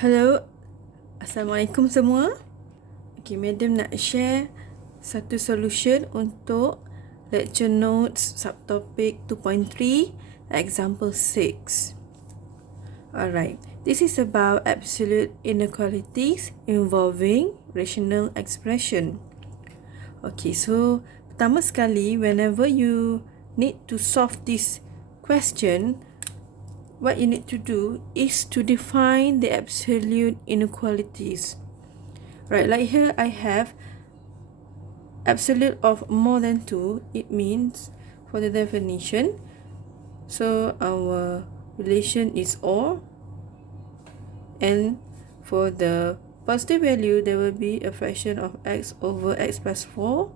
Hello, Assalamualaikum semua. Okay, Madam nak share satu solution untuk lecture notes subtopic 2.3 example 6. Alright, this is about absolute inequalities involving rational expression. Okay, so pertama sekali, whenever you need to solve this question, what you need to do is to define the absolute inequalities. Right, like here I have absolute of more than 2. It means for the definition, so our relation is OR, and for the positive value there will be a fraction of x over x plus 4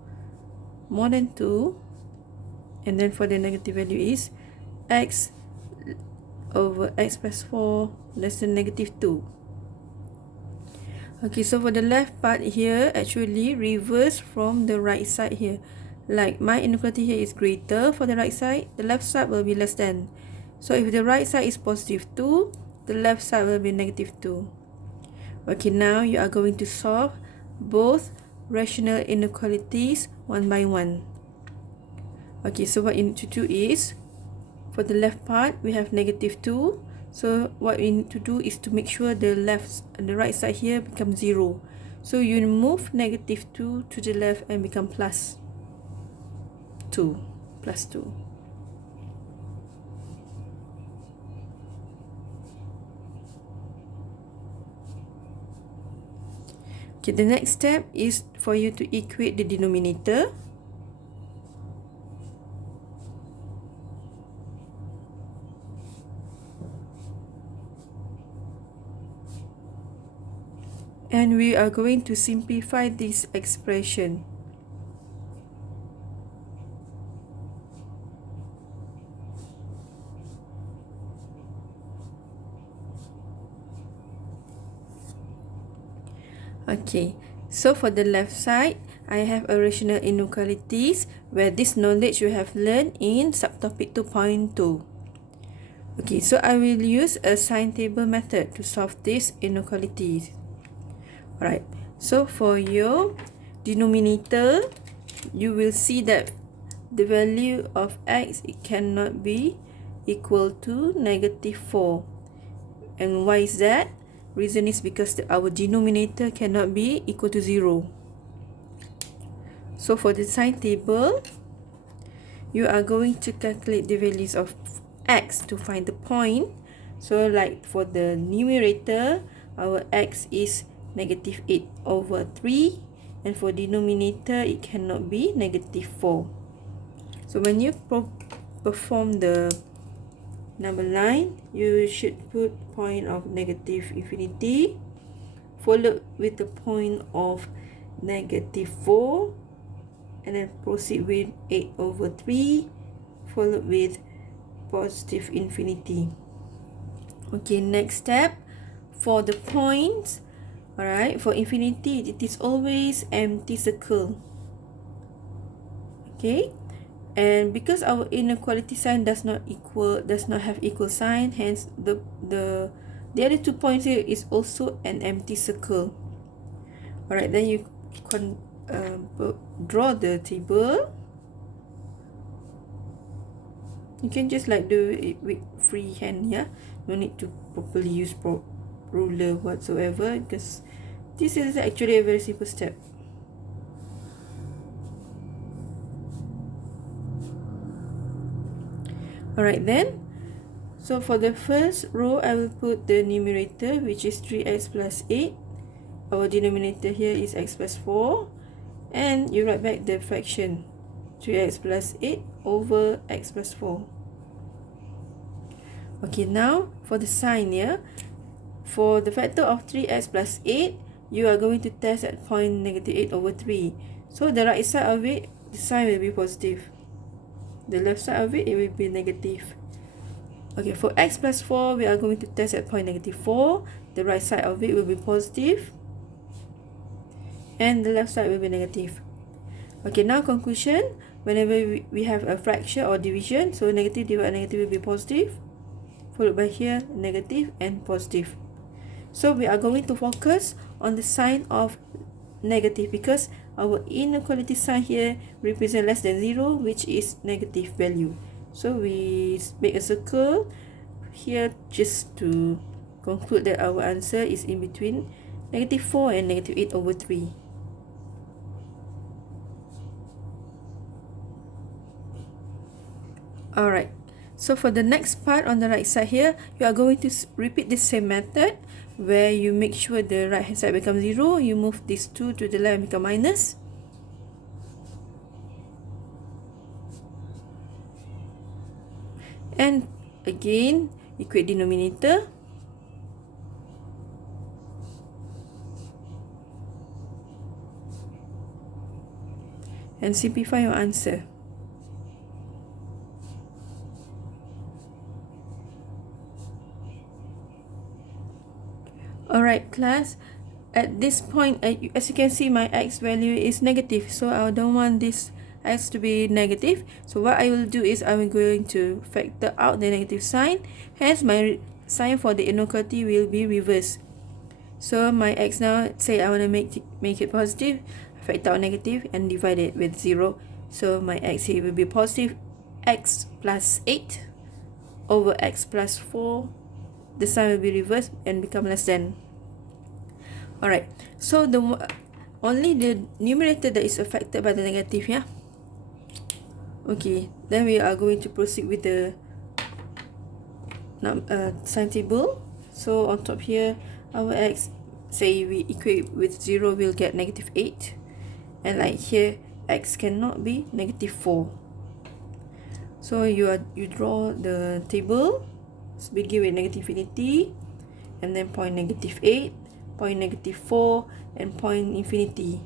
more than 2, and then for the negative value is x over x plus 4 less than negative 2. Okay, so for the left part here, actually reverse from the right side here. Like my inequality here is greater for the right side, the left side will be less than. So if the right side is positive 2, the left side will be negative 2. Okay, now you are going to solve both rational inequalities one by one. Okay, so what you need to do is, for the left part, we have negative 2. So what we need to do is to make sure the right side here becomes 0. So you move negative 2 to the left and become plus 2. Plus 2. Okay, the next step is for you to equate the denominator. And we are going to simplify this expression. Okay, so for the left side, I have a rational inequalities where this knowledge you have learned in subtopic 2.2. Okay, so I will use a sign table method to solve these inequalities. Alright, so for your denominator, you will see that the value of x, it cannot be equal to negative 4. And why is that? Reason is because our denominator cannot be equal to 0. So for the sign table, you are going to calculate the values of x to find the point. So like for the numerator, our x is negative 8 over 3, and for denominator it cannot be negative 4. So when you perform the number line, you should put point of negative infinity followed with the point of negative 4, and then proceed with 8 over 3 followed with positive infinity. Okay, next step for the points. Alright, for infinity, it is always empty circle. Okay, and because our inequality sign does not have equal sign, hence the other 2 points here is also an empty circle. Alright, then you can draw the table. You can just like do it with free hand, yeah. No need to properly use ruler whatsoever, because this is actually a very simple step. Alright then, so for the first row, I will put the numerator, which is 3x plus 8. Our denominator here is x plus 4. And you write back the fraction, 3x plus 8 over x plus 4. Okay, now for the sign here, for the factor of 3x plus 8, you are going to test at point negative 8 over 3. So the right side of it, the sign will be positive. The left side of it, it will be negative. Okay, for x plus 4, we are going to test at point negative 4. The right side of it will be positive, and the left side will be negative. Okay, now conclusion. Whenever we have a fraction or division, so negative divided by negative will be positive, followed by here negative and positive. So we are going to focus on the sign of negative because our inequality sign here represents less than 0, which is negative value. So we make a circle here just to conclude that our answer is in between negative 4 and negative 8 over 3. Alright, so for the next part on the right side here, you are going to repeat the same method where you make sure the right hand side becomes 0, you move this 2 to the left and become minus. And again, equate denominator. And simplify your answer. Alright class, at this point, as you can see, my x value is negative, so I don't want this x to be negative. So what I will do is I'm going to factor out the negative sign, hence my sign for the inequality will be reversed. So my x now, say I want to make it positive, factor out negative and divide it with 0. So my x here will be positive x plus 8 over x plus 4. The sign will be reversed and become less than. Alright, so only the numerator that is affected by the negative, yeah? Okay, then we are going to proceed with the sign table. So on top here, our x, say we equate with 0, we'll get negative 8. And like here, x cannot be negative 4. So you draw the table. So begin with negative infinity, and then point negative 8, point negative 4, and point infinity.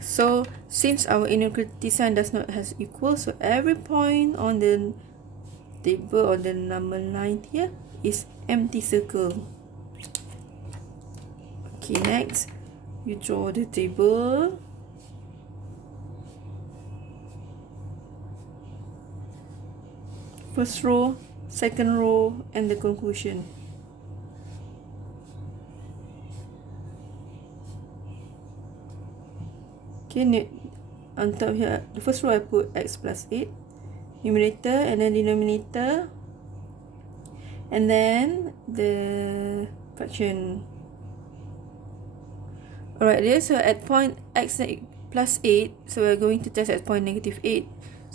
So since our inequality sign does not has equal, so every point on the table or the number line here is empty circle. Okay, next you draw the table. First row, second row, and the conclusion. Okay, on top here, the first row I put x plus 8, numerator, and then denominator, and then the fraction. Alright, there, so at point x plus 8, so we're going to test at point negative 8.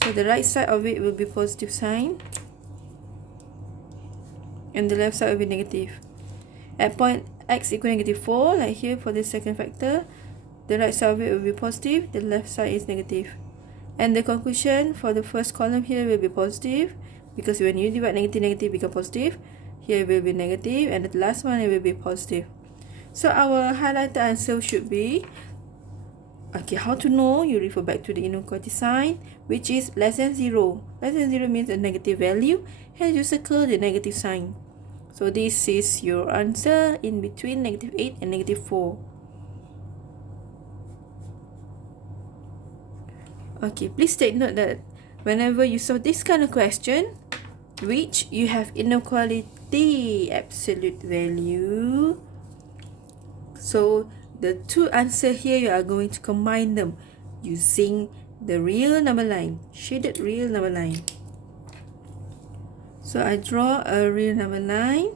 So the right side of it will be positive sign, and the left side will be negative. At point x equal negative 4, like here for the second factor, the right side of it will be positive, the left side is negative. And the conclusion for the first column here will be positive, because when you divide negative, negative become positive. Here it will be negative, and the last one it will be positive. So our highlighted answer should be, okay, how to know? You refer back to the inequality sign, which is less than 0. Less than 0 means a negative value, hence you circle the negative sign. So this is your answer in between negative 8 and negative 4. Okay, please take note that whenever you solve this kind of question, which you have inequality absolute value, so the two answers here, you are going to combine them using the real number line, shaded real number line. So I draw a real number line,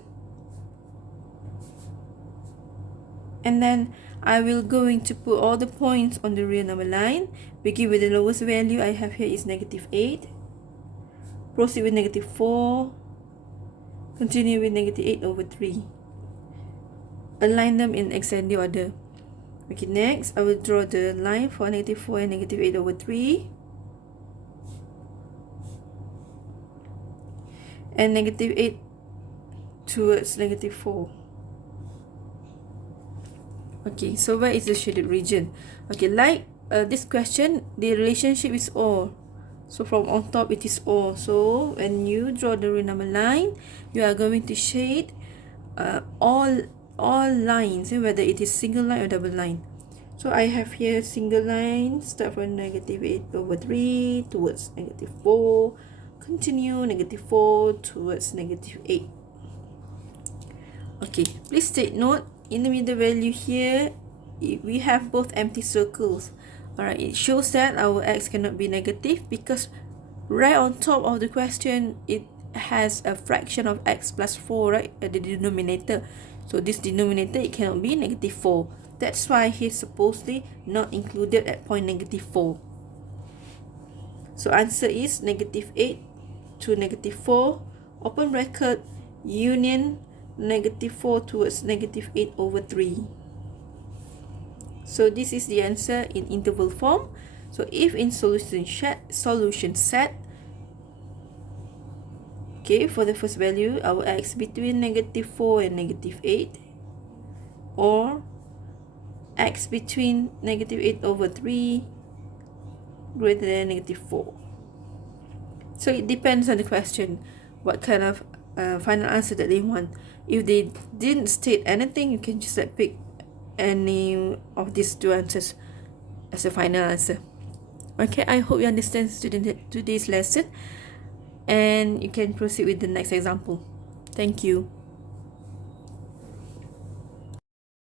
and then I will going to put all the points on the real number line. Begin with the lowest value I have here is negative 8. Proceed with negative 4. Continue with negative 8 over 3. Align them in ascending order. Okay, next I will draw the line for negative 4 and negative 8 over 3. And negative 8 towards negative 4. Okay, so where is the shaded region? Okay, like this question, the relationship is all. So from on top it is all. So when you draw the real number line, you are going to shade all lines, whether it is single line or double line. So I have here single line, start from negative 8 over 3 towards negative 4. Continue negative 4 towards negative 8. Okay, please take note, in the middle value here, we have both empty circles. Alright, it shows that our x cannot be negative because right on top of the question, it has a fraction of x plus 4, right, at the denominator. So this denominator, it cannot be negative 4. That's why he's supposedly not included at point negative 4. So answer is negative 8 to negative 4, open bracket, union negative 4 towards negative 8 over 3. So this is the answer in interval form. So if in solution set, okay, for the first value, our x between negative 4 and negative 8, or x between negative 8 over 3 greater than negative 4. So it depends on the question, what kind of final answer that they want. If they didn't state anything, you can just pick any of these two answers as a final answer. Okay, I hope you understand, student, today's lesson, and you can proceed with the next example. Thank you.